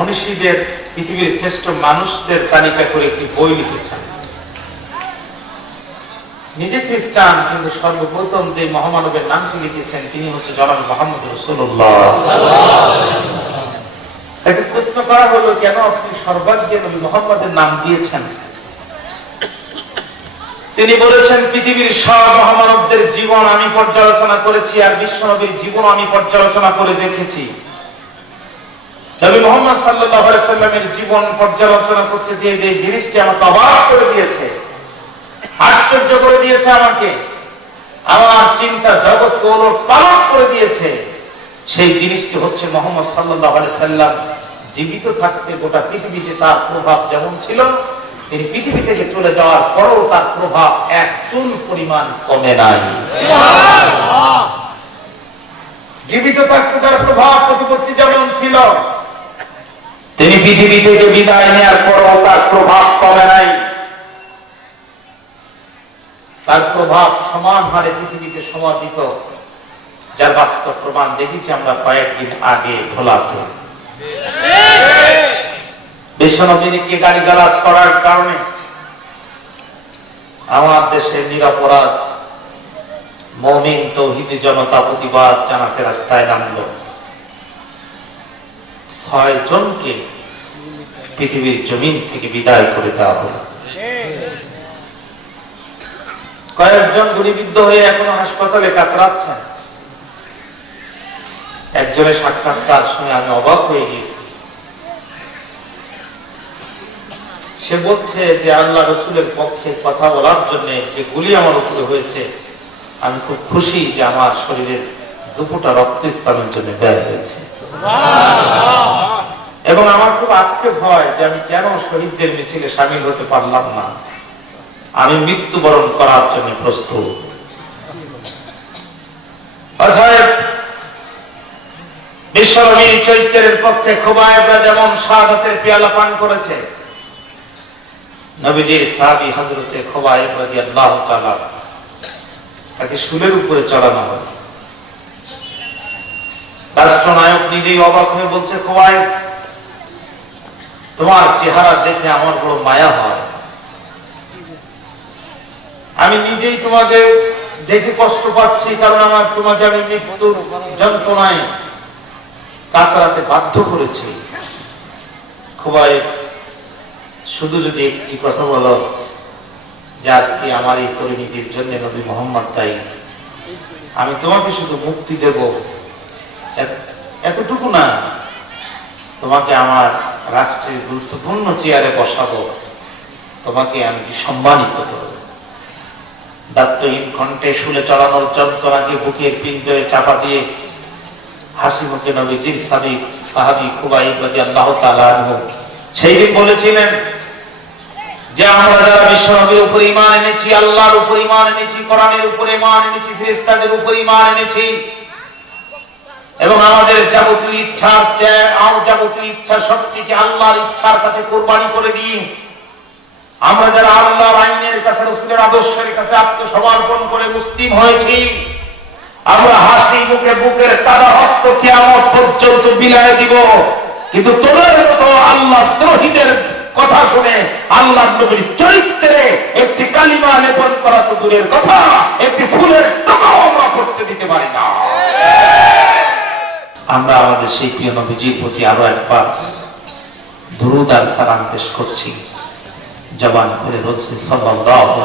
মনীষীদের, পৃথিবীর শ্রেষ্ঠ মানুষদের তালিকা করে একটি বই লিখেছেন। নিজে খ্রিস্টান, কিন্তু সর্বপ্রথম যে মহামানবের নামটি লিখেছেন তিনি হচ্ছে জনাব মুহাম্মদ রাসূলুল্লাহ। তাকে প্রশ্ন করা হলো, কেন আপনি সর্বজ্ঞ নবী মুহাম্মদের নাম দিয়েছেন? তিনি বলেছেন, পৃথিবীর সব মহামানবদের জীবন আমি পর্যালোচনা করেছি, আর বিশ্বনবীর জীবন আমি পর্যালোচনা করে দেখেছি। নবী মুহাম্মদ সাল্লাল্লাহু আলাইহি সাল্লামের জীবন পর্যালোচনা করতে গিয়ে যে জিনিসটি আমাকে অবাক করে দিয়েছে, আশ্চর্য করে দিয়েছে, আমাকে আমার চিন্তা জগৎকে ওলটপালট করে দিয়েছে, সেই জিনিসটি হচ্ছে মুহাম্মদ সাল্লাল্লাহু আলাইহি সাল্লাম জীবিত থাকতে গোটা পৃথিবীতে তার প্রভাব যেমন ছিল, তিনি পৃথিবী থেকে চলে যাওয়ার পরেও তার প্রভাব এক চুল পরিমাণ কমে নাই। জীবিত থাকতে তার প্রভাব প্রতিপত্তি যেমন ছিল, তিনি পৃথিবী থেকে বিদায় নেওয়ার পরেও তার প্রভাব কমে নাই। তার প্রভাব সমান হারে পৃথিবীতে সমাপিত, যার বাস্তব প্রমাণ দেখেছি আমরা কয়েকদিন আগে ভোলাতে। বিশ্বনবীকে গালিগালাজ করার কারণে আমার দেশে নিরপরাধ মুমিন তৌহিদি জনতা প্রতিবাদ জানাতে রাস্তায় নামলো। 6 জনকে পৃথিবীর জমিন থেকে বিদায় করে দেওয়া হলো। কয়েকজন গুলিবিদ্ধ হয়ে এখনো হাসপাতালে কাতরাচ্ছেন। একজনের সাক্ষাৎকার শুনে আমি অবাক হয়ে গিয়েছি। সে বলছে যে আল্লাহ রাসূলের পক্ষে কথা বলার জন্য যে গুলি আমার উপরে হয়েছে, আমি খুব খুশি যে আমার শরীরের 2 ফোঁটা রক্ত ইসলামের জন্য ব্যয় হয়েছে। এবং আমার খুব আক্ষেপ হয় যে আমি কেন শহীদদের মিছিলে শামিল হতে পারলাম না। আমি মৃত্যুবরণ করার জন্য প্রস্তুত। অতএব বিশ্বনবীর চরিত্রের পক্ষে খুবাইবরা যেমন শাহাদাতের পেয়ালা পান করেছে, নবীজির সাহাবী হযরতে খুবাইব রাদিয়াল্লাহু তাআলা তাকে শুলের উপরে চড়ানো হয়। রাষ্ট্রনায়ক নিজেই অবাক হয়ে বলছে, খুবাইব, তোমার চেহারা দেখে আমার বড় মায়া হয়। আমি নিজেই তোমাকে দেখে কষ্ট পাচ্ছি, কারণ তোমাকে আমি মৃত্যুর যন্ত্রণায় কাতরাতে বাধ্য করেছি। খুবাইব, শুধু যদি একটি কথা বলো যে আজকে আমার এই পরিণতির জন্য নবী মুহাম্মদ দায়ী, আমি তোমাকে শুধু মুক্তি দেব, এতটুকু না, তোমাকে আমার রাষ্ট্রের গুরুত্বপূর্ণ চেয়ারে বসাবো, তোমাকে আমি সম্মানিত করব। দায়িত্বহীন কণ্ঠে শুলে চড়ানোর যন্ত্রণাকে বুকের পিঞ্জরে চাপা দিয়ে হাসি মুখে নবীজির সাহাবী খুবাইব রাদিয়াল্লাহু তাআলা আনহু সেই দিন বলেছিলেন যে আমরা যারা বিশ্বনবীর উপর ঈমান এনেছি, আল্লাহর উপর ঈমান এনেছি, কোরআনের উপর ঈমান এনেছি, ফেরেশতাদের উপর ঈমান এনেছি, এবং আমাদের যাবতীয় ইচ্ছা শক্তিকে আল্লাহর ইচ্ছার কাছে কুরবানি করে দিই, আমরা যারা আল্লাহর আইনের কাছে, রাসূলের আদর্শের কাছে আত্মসমর্পণ করে মুসলিম হয়েছি, আমরা হাসি মুখে বুকের তাজা রক্ত কিয়ামত পর্যন্ত বিলায় দিব। কিন্তু তোদের মতো আল্লাহ দ্রোহীদের কথা শুনে আল্লাহর নবীর চরিত্রে একটি কালিমা লেপন করা তো দূরের কথা, একটি ফুলের টুকরাও আমরা করতে দিতে পারি না। আমরা আমাদের সেই প্রিয় নবীজির প্রতি আরো একবার দুরূদ আর সালাম পেশ করছি। জবান খুলে বলছি সাল্লাল্লাহু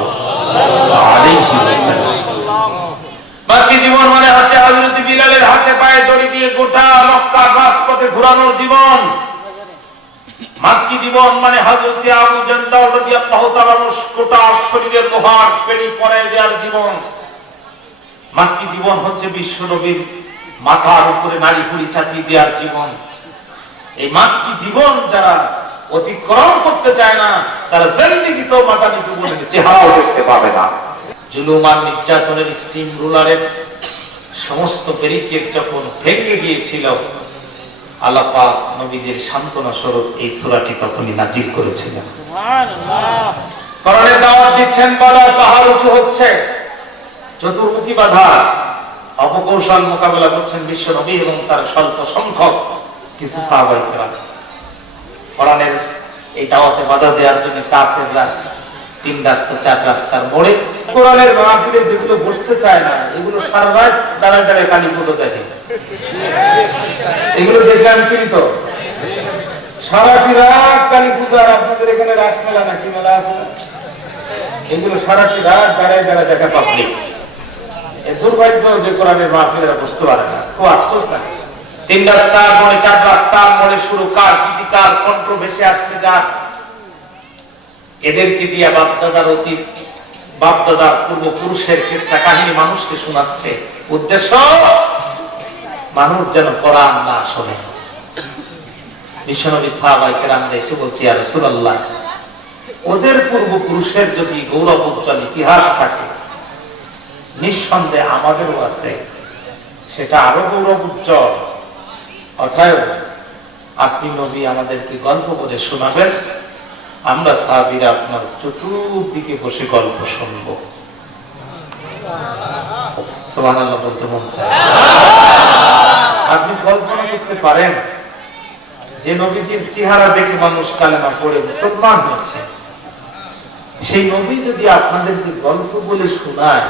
আলাইহি ওয়াসাল্লাম। বাকি জীবন মানে হচ্ছে হযরত বিলালের হাতে পায়ে দড়ি দিয়ে গোটা মক্কা রাজপথে ঘোরানোর জীবন। মাক্কি জীবন মানে হযরত আবু জান্দাল রাদিয়াল্লাহু তাআলা গোটা শরীরের লোহার পেড়ি পরায় দেওয়ার জীবন। মাক্কি জীবন হচ্ছে বিশ্ব নবীর মাথার উপরে নারী ফুড়ি চাপিয়ে দেওয়ার জীবন। এই মাক্কি জীবন যারা অতিক্রম করতে চায় না, তারা জিন্দেগিতেও মাদানী জীবনের চেহারাও দেখতে পাবে না। জুলুম আর নির্যাতনের স্টিম রুলারের সমস্ত ব্যারিকেড যখন ভেঙে গিয়েছিল, আল্লাহ পাক নবীজির সান্ত্বনা স্বরূপ এই সূরাটি তখনই নাজিল করেছিলেন। সুবহানাল্লাহ। কোরআনের দাওয়াত দিচ্ছেন, বাধার পাহাড় উঁচু হচ্ছে, চতুর্মুখী বাধা, অপকৌশল মোকাবেলা করছেন বিশ্ব নবী এবং তার স্বল্প সংখ্যক কিছু সাহাবায়ে কেরাম। কোরআনের এই দাওয়াতে বাধা দেওয়ার জন্য কাফেররা 3 রাস্তা 4 রাস্তার মোড়ে কোরআনের মাহফিলে যেগুলো বসতে চায় না, এগুলো সারা রাত দাঁড়ায় দাঁড়ায় কালী পুজো দেখে। এগুলো দেখলে আমি চিন্তিত। সারাটি রাত কালী পূজার, আপনাদের এখানে রাসমেলা নাকি মেলা আছে, এগুলো সারাটি রাত দাঁড়ায় দাঁড়ায় দেখা পাবলিক। এই দুর্ভাগ্য যে কোরআনের মাহফিলেরা বসতে পারে না, খুব আফসোস লাগে। 3 রাস্তার মোড়ে 4 রাস্তার মোড়ে সুরকার, গীতিকার, কণ্ঠ ভেসে আসছে যার, এদেরকে দিয়ে বাপদাদার অতীত, বাপদাদার পূর্বপুরুষের কিচ্ছা কাহিনী মানুষকে শোনাচ্ছে। উদ্দেশ্য মানুষ যেন কোরআন না শোনে। বিশ্বনবী সাহাবায়ে কেরামরা এসে বলছে, ইয়া রাসূলুল্লাহ, ওদের পূর্বপুরুষের যদি গৌরব উজ্জ্বল ইতিহাস থাকে, নিঃসন্দেহে আমাদেরও আছে, সেটা আরো গৌরব উজ্জ্বল। অতএব আপনি নবী আমাদেরকে গল্প করে শোনাবেন, আমরা সাহাবীরা আপনার চতুর্দিকে বসে গল্প শুনবো। সুবহানাল্লাহ বলতে মন চায়। আপনি কল্পনা করতে পারেন যে নবীজির চেহারা দেখে মানুষ কালেমা পড়ে মুসলমান হয়েছে, সেই নবী যদি আপনাদেরকে গল্প বলে শোনায়,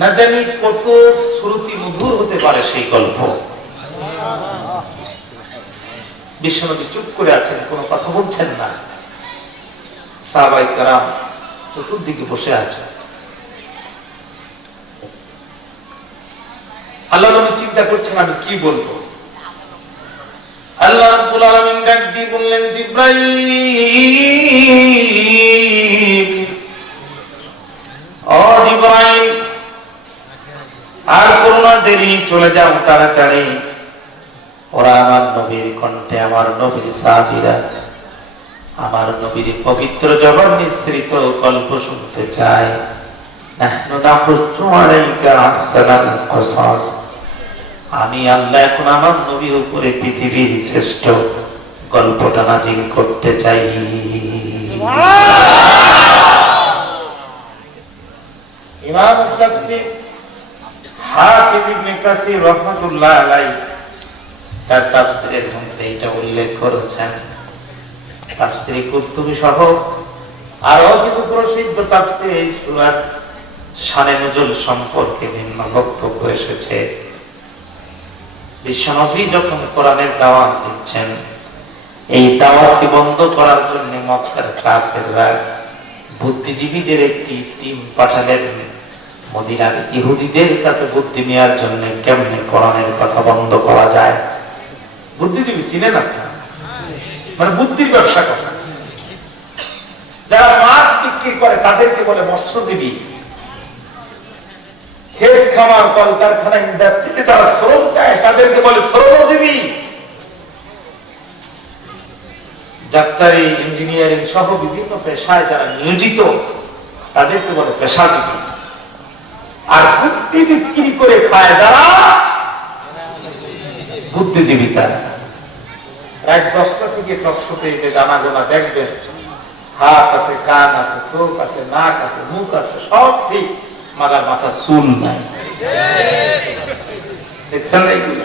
না জানি কত শ্রুতি মধুর হতে পারে সেই গল্প। বিশ্বনবী চুপ করে আছেন, কোনো কথা বলছেন না। সাহাবায়ে কেরাম চতুর্দিকে বসে আছেন। আল্লাহ নবী চিন্তা করছেন আমি কি বলবো। আল্লাহ রাব্বুল আলামিন ডাক দিয়ে বললেন, জিবরাইল, ও জিবরাইল, আর করোনা দেরি, চলে যাও তাড়াতাড়ি। ওরা আমার নবীর কণ্ঠে, আমার নবীর সাহাবীরা আমার নবীর পবিত্র জবান নিঃসৃত গল্প শুনতে চায়। নাহনু নাকুসু আলাইকা আহসানাল কসাস, আমি আল্লাহ এখন আমার নবীর উপরে পৃথিবীর শ্রেষ্ঠ গল্পটা নাজিল করতে চাই। ইমাম তাফসীর হাফিজ ইবনে কাসির রাহমাতুল্লাহ আলাইহি তার তাফসীরের মধ্যে এটা উল্লেখ করেছেন। তাফসীরে কুরতুবী সহ আরো কিছু প্রসিদ্ধ তাফসীরে এই সূরার শানে নজুল সম্পর্কে ভিন্ন বক্তব্য এসেছে। বিশ্বনবী যখন কোরআনের দাওয়াত দিচ্ছেন, এই দাওয়াতকে বন্ধ করার জন্য মক্কার কাফেররা বুদ্ধিজীবীদের একটি টিম পাঠালেন মদিনার ইহুদিদের কাছে বুদ্ধি নেওয়ার জন্য কেমনে কোরআনের কথা বন্ধ করা যায়। বুদ্ধিজীবী চিনেন আপনারা, মানে বুদ্ধির ব্যবসা করে। যারা মাছ বিক্রি করে তাদেরকে বলে মৎস্যজীবী। ক্ষেত খামার, কলকারখানা, ইন্ডাস্ট্রিতে যারা শ্রম দেয় তাদেরকে বলে শ্রমজীবী। ডাক্তারি, ইঞ্জিনিয়ারিং সহ বিভিন্ন পেশায় যারা নিয়োজিত তাদেরকে বলে পেশাজীবী। আর বুদ্ধি বিক্রি করে খায় যারা, বুদ্ধিজীবী তারা। রাত 10টা থেকে টকশোতে জানা গোনা দেখবেন, হাত আছে, কান আছে, চোখ আছে, নাক আছে, মুখ আছে, সব ঠিক, মাথার মাথা চুল নাই। দেখছেন না এগুলো?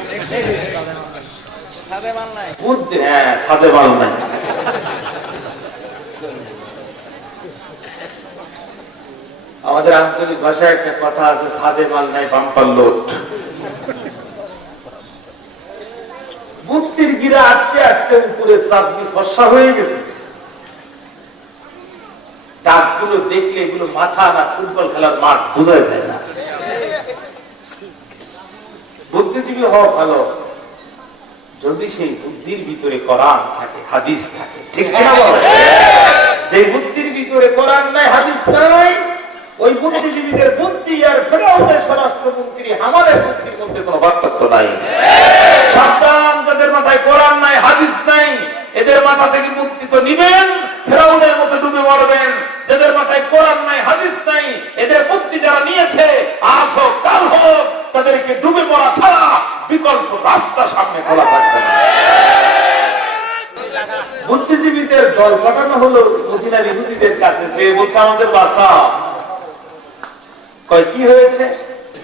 বুদ্ধি, হ্যাঁ, সাদে মাল নাই। আমাদের আঞ্চলিক ভাষায় একটা কথা আছে, সাদে মাল নাই বাম্পার লোড। বুদ্ধির গিরা আটকে আটকে উপরে চাঁদনি ফর্সা হয়ে গেছে। ডাকগুলো দেখলে এগুলো মাথা না ফুটবল খেলার মাঠ বোঝা যায় না। বুদ্ধিজীবী হওয়া ভালো যদি সেই বুদ্ধির ভিতরে কোরআন থাকে, হাদিস থাকে, ঠিক কিনা বলো? যে বুদ্ধির ভিতরে কোরআন নাই, হাদিস নাই, ওই বুদ্ধিজীবীদের বুদ্ধি আর ফেরাউনের স্বরাষ্ট্রমন্ত্রী হামানের বুদ্ধির মধ্যে কোনো পার্থক্য নাই। সাবধান, যাদের মাথায় কোরআন নাই, হাদিস নাই, এদের মাথা থেকে বুদ্ধি তো নিবেন, ফেরাউনের মতো ডুবে মরবেন। যাদের মাথায় কোরআন নাই, হাদিস নাই, এদের বুদ্ধি যারা নিয়েছে, আজ হোক কাল হোক, তাদেরকে ডুবে মরা ছাড়া বিকল্প রাস্তা সামনে খোলা থাকবে না। বুদ্ধিজীবীদের দল পাঠানো হলো মদিনার ইহুদিদের কাছে, যে বলছে আমাদের বাসা। কয় কি হয়েছে?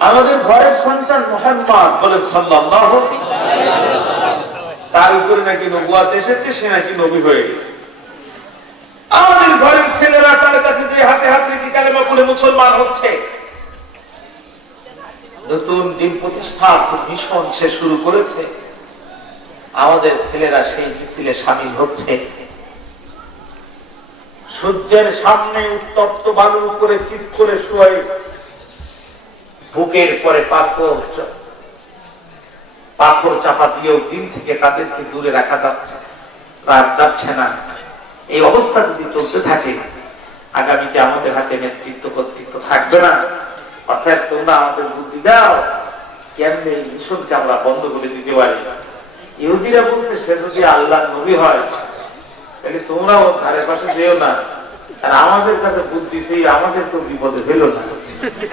আমাদের ঘরের সন্তান মুহাম্মদ বলেন সাল্লাল্লাহু আলাইহি ওয়াসাল্লাম, তার উপরে নাকি নবুয়াত এসেছে, সে নাকি নবী হয়ে গেছে। আমাদের ঘরের ছেলেরা তার কাছে যে হাতে হাত রেখে কালেমা পড়ে মুসলমান হচ্ছে। নতুন দিন প্রতিষ্ঠার যে মিশন সে শুরু করেছে, আমাদের ছেলেরা সেই মিছিলে সামিল হচ্ছে। সূর্যের সামনে উত্তপ্ত বালুর উপরে চিৎ করে শুয়ে বুকের পরে পাথর চাপা দিয়েও দিন থেকে তাদেরকে দূরে রাখা যাচ্ছে না। এই অবস্থা যদি চলতে থাকে, আগামীতে আমাদের হাতে নেতৃত্ব কর্তৃত্ব থাকবে না। অর্থাৎ তোমরা আমাদের বুদ্ধি দাও, কেমনে এই মিশনকে আমরা বন্ধ করে দিতে পারি। ইহুদিরা বলছে সে যদি আল্লাহর নবী হয় তাহলে তোমরাও ধারে পাশে যেও না, আর আমাদের কাছে বুদ্ধি সেই আমাদের তো বিপদে ফেলো না।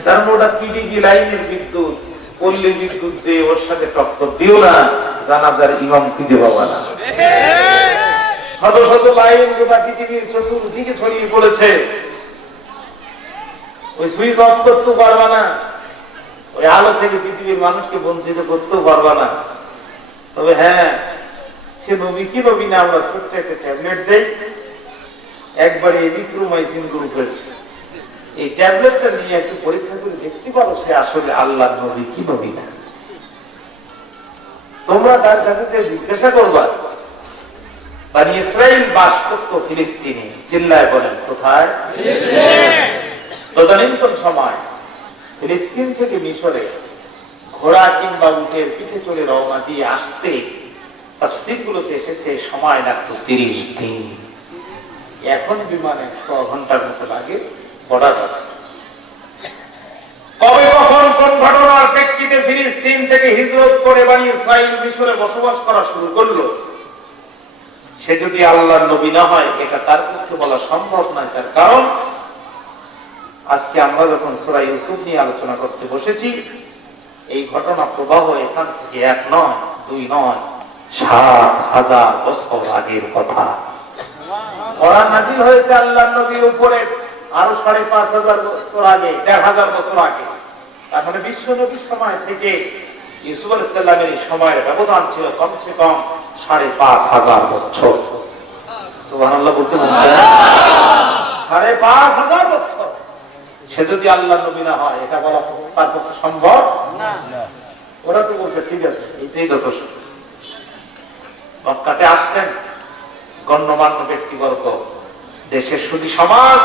কারণ ওটা পিডিবি লাইনের বিদ্যুৎ, পল্লী বিদ্যুৎ দিয়ে ওর সাথে টক্কর দিও না, জানাজার ইমাম খুঁজে পাবা না। শত শত লাইন গোটা পৃথিবীর চতুর্দিকে ছড়িয়ে পড়েছে, ওই সুইচ অফ করতেও পারবা না, ওই আলো থেকে পৃথিবীর মানুষকে বঞ্চিত করতেও পারবা না। তবে হ্যাঁ, সে নবী কি নবী না, আমরা ছোট্ট একটা ট্যাবলেট দেই, একবারে এজিথ্রোমাইসিন গ্রুপের এই ট্যাবলেটটা নিয়ে একটু পরীক্ষা করে দেখতে পারো সে আসলে আল্লাহর নবী কি নবী না। তোমরা তার কাছে যে জিজ্ঞাসা করবা, বনি ইসরাইল বাস করত ফিলিস্তিনে, চিল্লায় বলেন কোথায়? তদানীন্তন সময় ফিলিস্তিন থেকে মিশরে ঘোড়া কিংবা উটের পিঠে চলে রওনা দিয়ে আসতে তাফসীরগুলোতে এসেছে সময় লাগতো 30 দিন। এখন বিমানে 6 ঘন্টার মতো লাগে বর্ডার রাস্তা। কবে কখন কোন ঘটনার প্রেক্ষিতে ফিলিস্তিন থেকে হিজরত করে বনি ইসরাইল মিশরে বসবাস করা শুরু করলো, সে যদি আল্লাহর নবী না হয় এটা তার পক্ষে বলা সম্ভব নয়। তার কারণ আজকে আমরা যখন সূরা ইউসুফ নিয়ে আলোচনা করতে বসেছি, এই ঘটনা প্রবাহ এখান থেকে 1 নয় 2 নয় 7000 বছর আগের কথা। কোরআন নাযিল হয়েছে আল্লাহর নবীর উপরে আরো 5500 বছর আগে, 1000 বছর আগে। তার মানে বিশ্ব নবীর সময় থেকে ইউসুফ আলাইহিস সালামের সময়ের ব্যবধান ছিল কমসে কম 5500 বছর। সুবহানাল্লাহ বলতে বলছেন 5500 বছর। সে যদি আল্লাহর নবী না হয় এটা বলা তার পক্ষে সম্ভব না। ওরা তো বলছে ঠিক আছে, এটাই যথেষ্ট। মক্কাতে আসলেন গণ্যমান্য ব্যক্তিবর্গ, দেশের সুধী সমাজ,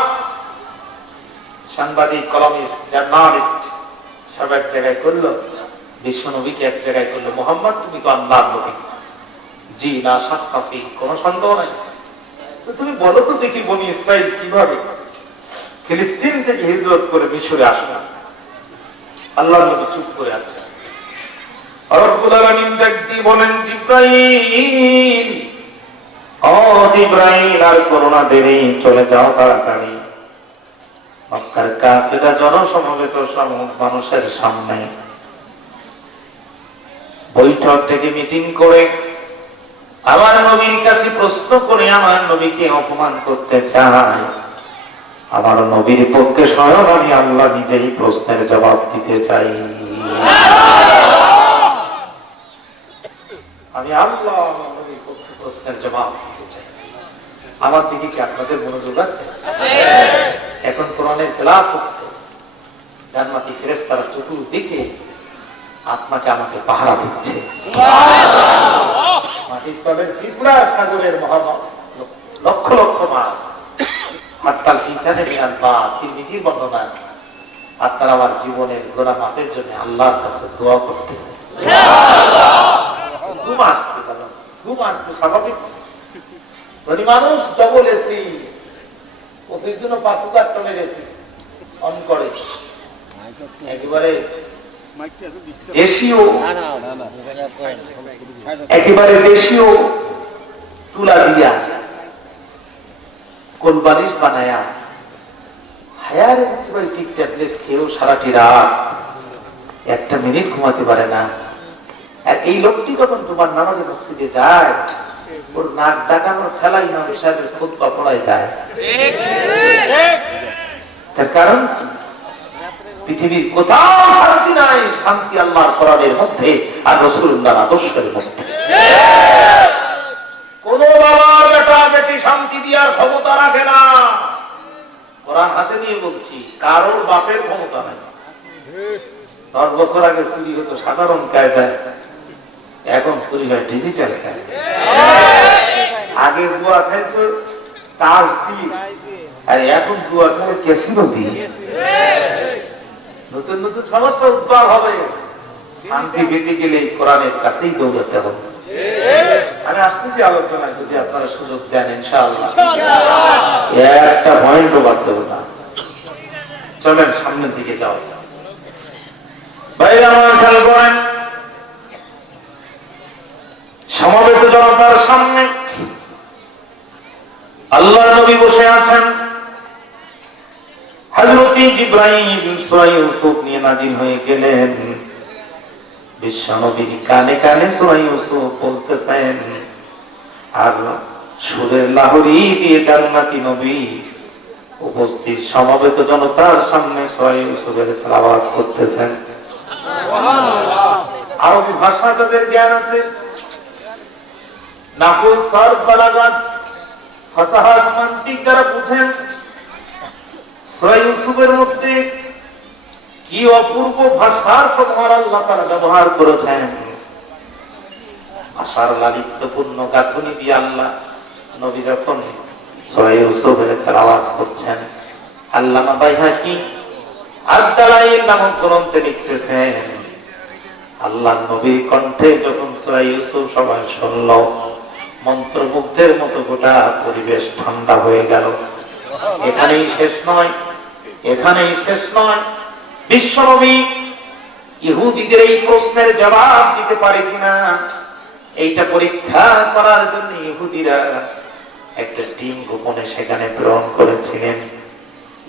সাংবাদিক, কলামিস্ট, জার্নালিস্ট সব এক জায়গায় করলো, বিশ্ব নবীকে এক জায়গায় করলো। মুহাম্মদ তুমি তো আল্লাহর নবী। জি না সাক্কাফি, কোনো সন্দেহ নাই। তুমি বলো তো দেখি বনি ইসরাইল কিভাবে ফিলিস্তিন থেকে হিজরত করে মিশরে আসলো? আল্লাহর নবী চুপ করে আছে। রব্বুল আলামিন ডাক দিয়ে বলেন, জিবরাইল, ও জিবরাইল, আর করোনা দেরি, চলে যাও তাড়াতাড়ি। মক্কার কাফেররা জনসমবেত মানুষের সামনে বৈঠক থেকে মিটিং করে আমার নবীর কাছে প্রশ্ন করে আমার নবীকে অপমান করতে চায়। আমার নবীর পক্ষে স্বয়ং আমি আল্লাহ নিজেই প্রশ্নের জবাব দিতে চাই। আমি আল্লাহ নবীর পক্ষে প্রশ্নের জবাব দিতে চাই। আমার দিকে কি আপনাদের মনোযোগ আছে? এখন কোরআনের ক্লাস হচ্ছে, জান্নাতি ফেরেশতারা চতুর্দিকে আপনাকে আমাকে পাহারা দিচ্ছে। মাটির তলের পিঁপড়া, সাগরের লক্ষ লক্ষ মাছ, হাত্তাল হিতানে মিনাল মা, তিরমিজির বর্ণনা, আপনারা আমার জীবনের গোনা মাছের জন্য আল্লাহর কাছে দোয়া করতেছে। ঘুম আসবে, ঘুম আসবে স্বাভাবিক। ধনী মানুষ ডবল এসি, 25 জন্য 5000 টনের এসি অন করে, একেবারে দেশীয়, একেবারে দেশীয় তুলা দিয়া কোন বালিশ বানায়া হায়ার অ্যান্টিবায়োটিক ট্যাবলেট খেয়েও সারাটি রাত 1 মিনিট ঘুমাতে পারে না। আর এই লোকটি যখন তোমার নামাজে মসজিদে যায়, ওর নাক ডাকানোর খেলা ইমাম সাহেবের খুতবা পড়ায় যায়। তার কারণ পৃথিবীর কোথাও শান্তি নাই, শান্তি আল্লাহর কোরআনের মধ্যে আর রাসূলুল্লাহর আদর্শের মধ্যে। কোন বাবার বেটা বেটি শান্তি দেওয়ার ক্ষমতা রাখে না। কোরআন হাতে নিয়ে বলছি, কারোর বাপের ক্ষমতা নাই। 10 বছর আগে চুরি হতো সাধারণ কায়দায়, এখন চুরি হয় ডিজিটাল কায়দায়। আগে জুয়া খাইতো তাস দিয়ে, আর এখন জুয়া খেলে ক্যাসিনো দিয়ে। নতুন নতুন সমস্যা উদ্ভব হবে। শান্তি পেতে গেলে কোরআনের কাছেই দৌড়াতে হবে। আমি আসতেছি আলোচনায়, যদি আপনারা সুযোগ দেন ইনশাআল্লাহ। একটা পয়েন্টও বাদ দেব না। চলেন সামনের দিকে যাওয়া যাক। ভাইরা আমার খেয়াল করেন, সমবেত জনতার সামনে আল্লাহ নবী বসে আছেন। হযরত জিবরাইল সূরা ইউসুফ নিয়ে নাজিল হয়ে গেলেন। বিশ্বনবীর কানে কানে সূরা ইউসুফ বলতেছেন, আর সুরের লাহরি দিয়ে জান্নাতি নবী উপস্থিত সমবেত জনতার সামনে সূরা ইউসুফের তেলাওয়াত করতেছেন। আরবি ভাষা যাদের জ্ঞান আছে, নাহু, সরফ, বালাগাত, ফাসাহাত, মানতিক যারা বুঝেন, সূরা ইউসুফের মধ্যে কি অপূর্ব ভাষার সমূহ আল্লাহ তাআলা ব্যবহার করেছেন। ভাষার লালিত্যপূর্ণ গাঁথনি দিয়ে আল্লাহ নবী যখন সূরা ইউসুফের তেলাওয়াত করছেন, আল্লামা বাইহাকি আদ-দালাইল নামক গ্রন্থে লিখতেছেন, আল্লাহ নবীর কণ্ঠে যখন সূরা ইউসুফ সবাই শুনল, মন্ত্রমুগ্ধের মতো গোটা পরিবেশ ঠান্ডা হয়ে গেল। এখানেই শেষ নয়, এখানেই শেষ নয়। বিশ্বনবী ইহুদিদের এই প্রশ্নের জবাব দিতে পারে কিনা এইটা পরীক্ষা করার জন্য ইহুদিরা একটা টিম গোপনে সেখানে প্রেরণ করেছিলেন।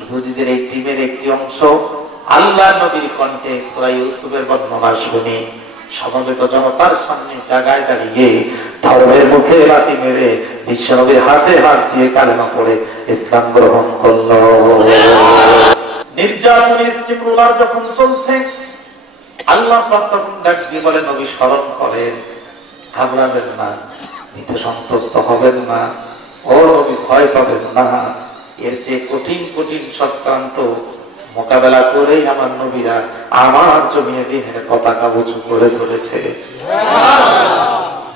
ইহুদিদের এই টিমের একটি অংশ আল্লাহ নবীর কণ্ঠে সূরা ইউসুফের বর্ণনা শুনে সমবেত জনতার সামনে জায়গায় দাঁড়িয়ে ধর্মের মুখে লাথি মেরে বিশ্বনবীর হাতে হাত দিয়ে কালেমা পড়ে ইসলাম গ্রহণ করল। নির্যাতন ইস্তিমরুলার যখন চলছে, আল্লাহ পাক তখন ডাক দিয়ে বলে, নবী স্মরণ করেন, ঘাবড়াবেন না, ভীত সন্ত্রস্ত হবেন না, ও নবী ভয় পাবেন না। এর চেয়ে কঠিন কঠিন সক্রান্ত মোকাবেলা করেই আমার নবীরা আমার জমিয়ে দিনের পতাকা উঁচু করে ধরেছে।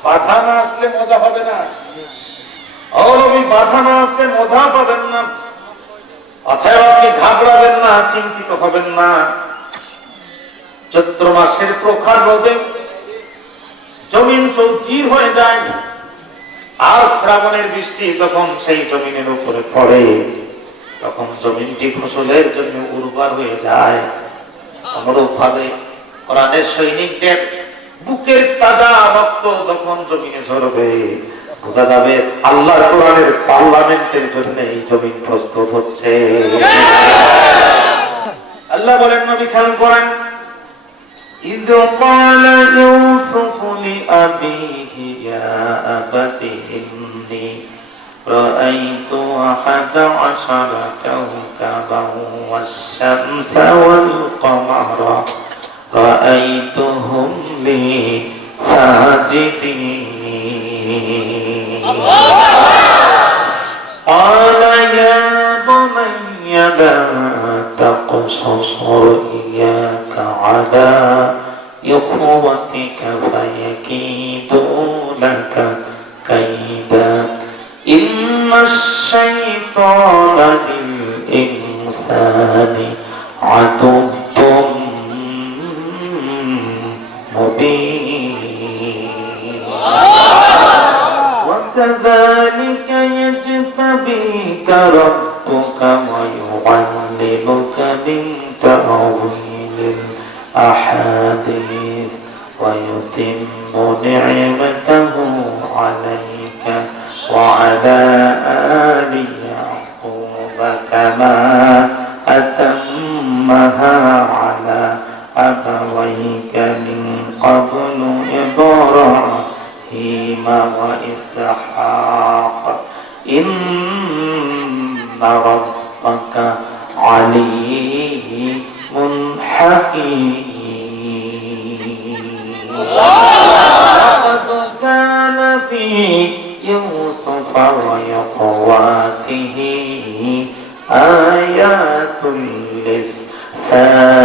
বাধা না আসলে মজা হবে না, ও নবী বাধা না আসলে মজা পাবেন না। অতএব আপনি ঘাবড়াবেন না, চিন্তিত হবেন না। চৈত্র মাসের প্রখর রোদে জমিন চৌচির হয়ে যায়, আর শ্রাবণের বৃষ্টি যখন সেই জমিনের উপরে পড়ে, তখন জমিনটি ফসলের জন্য উর্বর হয়ে যায়। অনুরূপ ভাবে কোরআনের সৈনিকদের বুকের তাজা রক্ত যখন জমিনে ঝরবে, বোঝা যাবে আল্লাহর কোরআনের পার্লামেন্টের জন্য এই জমিন প্রস্তুত হচ্ছে। আল্লাহ বলেন, নবী খেয়াল করেন, إذ قال يوسف لأبيه يا أبت إني رأيت 11 كوكبا والشمس والقمر رأيتهم لي ساجدين قال يا بني لا تقصص رؤياك على إخوتك فيكيدوا لك كيدا إن الشيطان للإنسان عدو مبين وكذلك يجتبيك ربك ويعلمك من تأويل الأحاديث ويتم نعمته عليك وعلى آل يعقوب كما أتمها على أبويك من قبل إبراهيم وإسحاق إن ربك عليم حكيم. لقد كان في يوسف وإخوته آيات للسائلين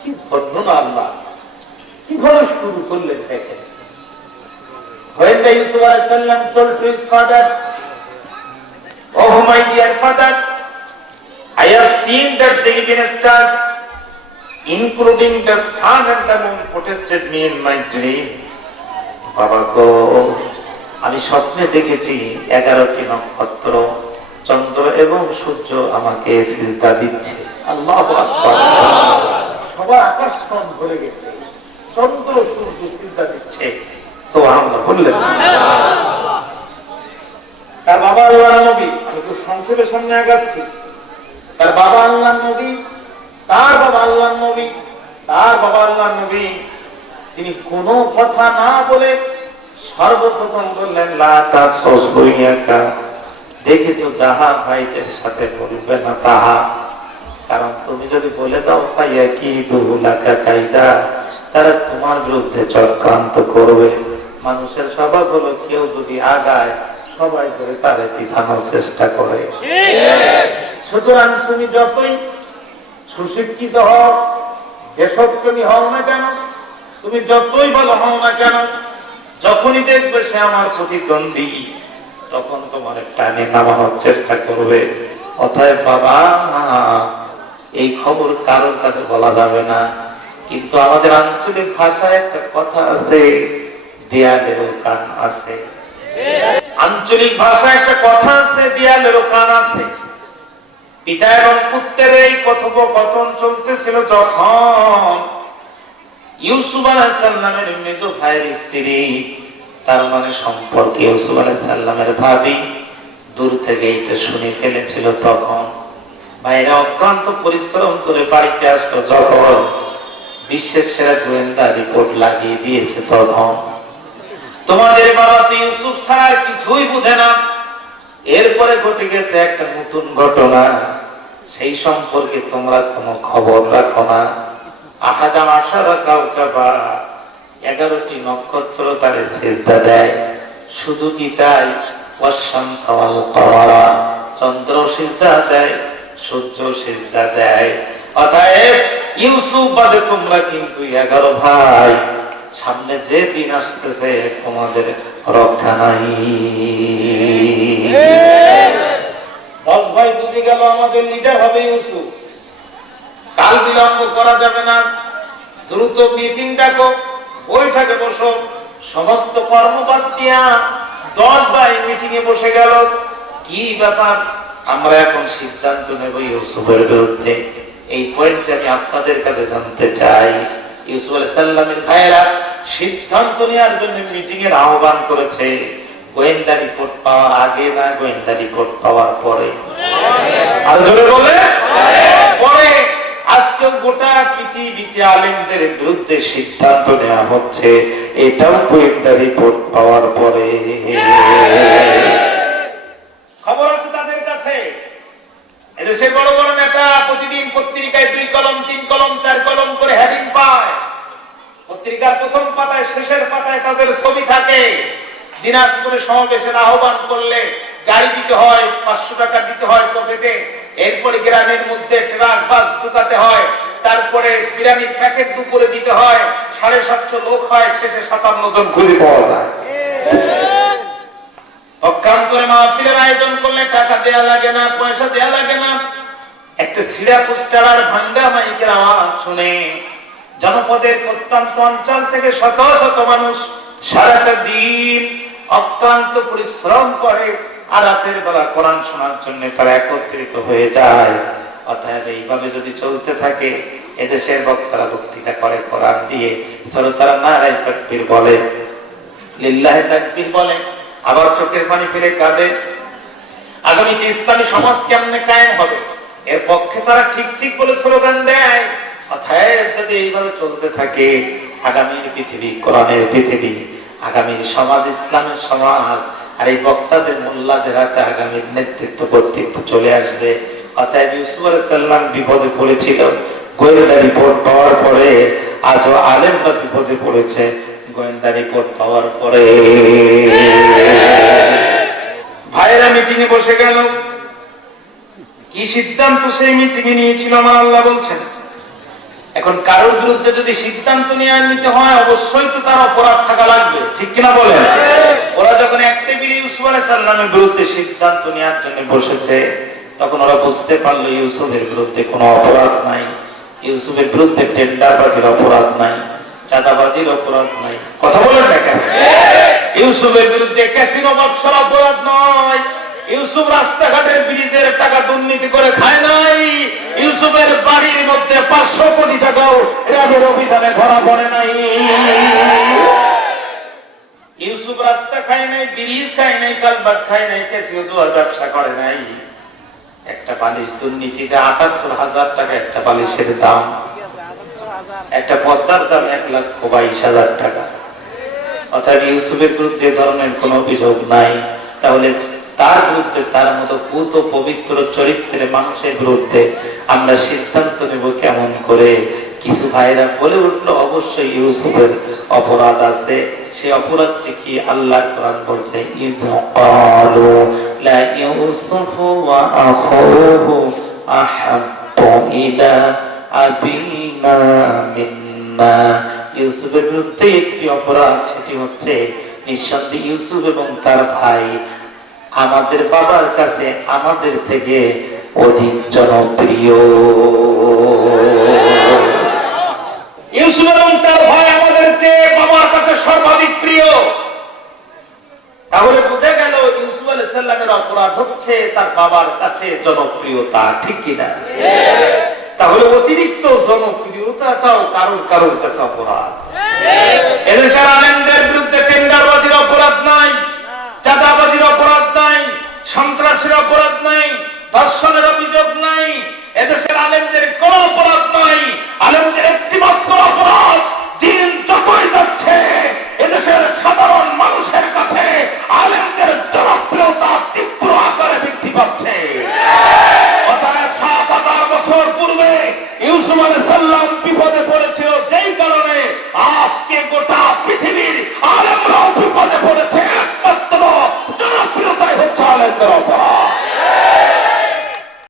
কি বর্ণনা আল্লাহ কিভাবে শুরু করলেন দেখেন When the Yusuf alayhi salam told to his father, "Oh my dear father, I have seen that the even stars, including the sun and the moon, protested me in my dream." বাবা গো, আমি স্বপ্নে দেখেছি 11টি নক্ষত্র, চন্দ্র এবং সূর্য আমাকে সিজদা দিচ্ছে। আল্লাহু আকবার। সবার আকর্ষণ ভরে গেছে, চন্দ্র সূর্য সিজদা দিচ্ছে। সুবহানাল্লাহ বললেন। তার বাবা আল্লাহর নবী, আমি তো সংক্ষেপে সামনে আগাচ্ছি। তার বাবা আল্লাহর নবী, তার বাবা আল্লাহর নবী, তার বাবা আল্লাহর নবী, তিনি কোনো কথা না বলে সর্বপ্রথম বললেন, লা তাসুসুইয়াকা, দেখেছো যাহা ভাইদের সাথে বলবে না তাহা, কারণ তুমি যদি বলে দাও ফাইয়া কি দুলাকা কায়দা, তারা তোমার বিরুদ্ধে চক্রান্ত করবে। মানুষের স্বভাব হলো কেউ যদি আগায় সবাই করে তারে পিছানোর চেষ্টা করে। সুতরাং তুমি যতই সুশিক্ষিত হও, দেশপ্রেমী হও না কেন, তুমি যতই ভালো হও না কেন, যখনই দেখবে সে আমার প্রতিদ্বন্দ্বী, তখন তোমার টানে নামানোর চেষ্টা করবে। অতএব বাবা, এই খবর কারোর কাছে বলা যাবে না। কিন্তু আমাদের আঞ্চলিক ভাষায় একটা কথা আছে, দেয়ালেরও কান আছে। আঞ্চলিক ভাষায় একটা কথা আছে, দেয়ালেরও কান আছে। পিতা এবং পুত্রের এই কথোপকথন চলতেছিল যখন ইউসুফ আলাইহিস সালামের মেজ ভাইয়ের স্ত্রী, তার মানে সম্পর্কে ইউসুফ আলাইহিস সালামের ভাবি দূর থেকে এটা শুনে ফেলেছিল। তখন ভাইরা অক্লান্ত পরিশ্রম করে বাড়িতে আসলো, যখন বিশ্বের সেরা গোয়েন্দা রিপোর্ট লাগিয়ে দিয়েছে, তখন তোমাদের বাবা তো ইউসুফ ছাড়া কিছুই বুঝে না। এরপরে ঘটে গেছে একটা নতুন ঘটনা, সেই সম্পর্কে তোমরা কোনো খবর রাখো না। আহাদা আশারা কাউকাবা, 11টি নক্ষত্র তারে সিজদা দেয়। শুধু কি তাই, ওয়াশ-শামস ওয়াল কমারা, চন্দ্র সিজদা দেয়, সূর্য সিজদা দেয়। অতএব ইউসুফ বাদে তোমরা কিন্তু 11 ভাই, সামনে যে দিন আসতেছে তোমাদের রক্ষা নাই। 10 ভাই বুঝে গেল আমাদের লিডার হবে ইউসুফ। কাল বিলম্ব করা যাবে না, দ্রুত মিটিং ডাকো, বৈঠকে বসো। সমস্ত কর্মবাদ দিয়া 10 ভাই মিটিং এ বসে গেল। কি ব্যাপার? আমরা এখন সিদ্ধান্ত নেব ইউসুফের বিরুদ্ধে। এই পয়েন্টটা আমি আপনাদের কাছে জানতে চাই। ইউসুফ আলাইহিস সালামের ভাইয়েরা সিদ্ধান্ত নেওয়ার জন্য মিটিং এর আহ্বান করেছে। গোয়েন্দা রিপোর্ট পাওয়ার আগে না গোয়েন্দা রিপোর্ট পাওয়ার পরে? আর জোরে বলে পরে। আজকে গোটা পৃথিবীতে আলেমদের বিরুদ্ধে সিদ্ধান্ত নেওয়া হচ্ছে, এটাও গোয়েন্দা রিপোর্ট পাওয়ার পরে। খবর আছে তাদের কাছে। এদেশে বড় বড় নেতা প্রতিদিন পত্রিকায় 2 কলম 3 কলম 4 কলম করে হেডিং পায়। পত্রিকার প্রথম পাতায় শেষের পাতায় তাদের ছবি থাকে। দিনাজপুরে সমাবেশের আহ্বান করলে গাড়ি দিতে হয়, 500 টাকা দিতে হয় পকেটে। এরপরে গ্রামের মধ্যে ট্রাক বাস ঢুকাতে হয়, তারপরে বিরিয়ানির প্যাকেট দুপুরে দিতে হয়। 750 লোক হয়, শেষে 57 জন খুঁজে পাওয়া যায়। অক্ষান্তরে মাহফিলের আয়োজন করলে টাকা দেয়া লাগে না, পয়সা দেয়া লাগে না। একটা সিরা পোস্টার আর ভাঙ্গা মাইকের আওয়াজ শুনে জনপদের প্রত্যন্ত অঞ্চল থেকে শত শত মানুষ সারাটা দিন অক্লান্ত পরিশ্রম করে, আর রাতের বেলা কোরআন শোনার জন্য তারা একত্রিত হয়ে যায়। অতএব এইভাবে যদি চলতে থাকে, এদেশের বক্তারা বক্তৃতা করে কোরআন দিয়ে, শ্রোতারা নারায়ে তাকবীর বলে, লিল্লাহি তাকবীর বলে, আবার চোখের পানি ফেলে কাঁদে। আগামীতে ইসলামী সমাজ কেমনে কায়েম হবে, এর পক্ষে তারা ঠিক ঠিক বলে স্লোগান দেয়। অতএব যদি এইভাবে চলতে থাকে, আগামীর পৃথিবী কোরআনের পৃথিবী, আগামীর সমাজ ইসলামের সমাজ, আর এই বক্তাদের মোল্লাদের হাতে আগামীর নেতৃত্ব কর্তৃত্ব চলে আসবে। অতএব ইউসুফ আলাইহিস সালাম বিপদে পড়েছিল, গোয়েন্দা রিপোর্ট পাওয়ার পরে আজও আলেমরা বিপদে পড়েছে গোয়েন্দা রিপোর্ট পাওয়ার পরে। ভাইয়েরা মিটিং এ বসে গেল, কি সিদ্ধান্ত সেই মিটিং এ নিয়েছিল আমার আল্লাহ বলছেন। এখন কারোর বিরুদ্ধে যদি সিদ্ধান্ত নিতে হয় অবশ্যই তো তার অপরাধ থাকা লাগবে, ঠিক কিনা বলেন? ওরা যখন এক টেবিলে ইউসুফ আলাইহিস সালামের বিরুদ্ধে সিদ্ধান্ত নেওয়ার জন্য বসেছে, তখন ওরা বুঝতে পারলো ইউসুফের বিরুদ্ধে কোনো অপরাধ নাই, ইউসুফের বিরুদ্ধে টেন্ডারবাজির অপরাধ নাই, চাঁদাবাজির অপরাধ নাই। কথা বলেন না কেন? ইউসুফের বিরুদ্ধে ক্যাসিনো ব্যবসার অপরাধ নয়, ইউসুফ রাস্তাঘাটের ব্রিজের টাকা দুর্নীতি করে খায় নাই, ইউসুফের বাড়ির মধ্যে 500 কোটি টাকাও র্যাবের অভিযানে ধরা পড়ে নাই, ইউসুফ রাস্তা খায় নাই, ব্রিজ খায় নাই, কালভার্ট খায় নাই, ক্যাসিনো জুয়ার ব্যবসা করে নাই। একটা বালিশ দুর্নীতিতে ৭৮,০০০ টাকা একটা বালিশের দাম, একটা পদ্মার দাম ১,২২,০০০ টাকা। অর্থাৎ ইউসুফের বিরুদ্ধে ধরনের কোন অভিযোগ নাই। তাহলে তার বিরুদ্ধে তার মতো পুত পবিত্র চরিত্রের মানুষের বিরুদ্ধে আমরা সিদ্ধান্ত নেব কেমন করে? কিছু ভাইরা বলে উঠলো অবশ্যই ইউসুফের অপরাধ আছে। সে অপরাধটি কি? আল্লাহ কোরআন বলছে ইয ক্বালু লা ইউসুফু ওয়া আখুহু আহাব্বু ইলা আবিনা মিন্না। ইউসুফের বিরুদ্ধে একটি অপরাধ, সেটি হচ্ছে নিঃসন্দেহে ইউসুফ এবং তার ভাই আমাদের বাবার কাছে আমাদের থেকে অধিক জনপ্রিয়। ইউসুফ এবং তার ভাই আমাদের চেয়ে বাবার কাছে সর্বাধিক প্রিয়। তাহলে বুঝে গেল ইউসুফ আলাইহিস সালামের অপরাধ হচ্ছে তার বাবার কাছে জনপ্রিয়তা, ঠিক কিনা? তাহলে অতিরিক্ত জনপ্রিয়তাটাও কারোর কাছে অপরাধ। এদেশের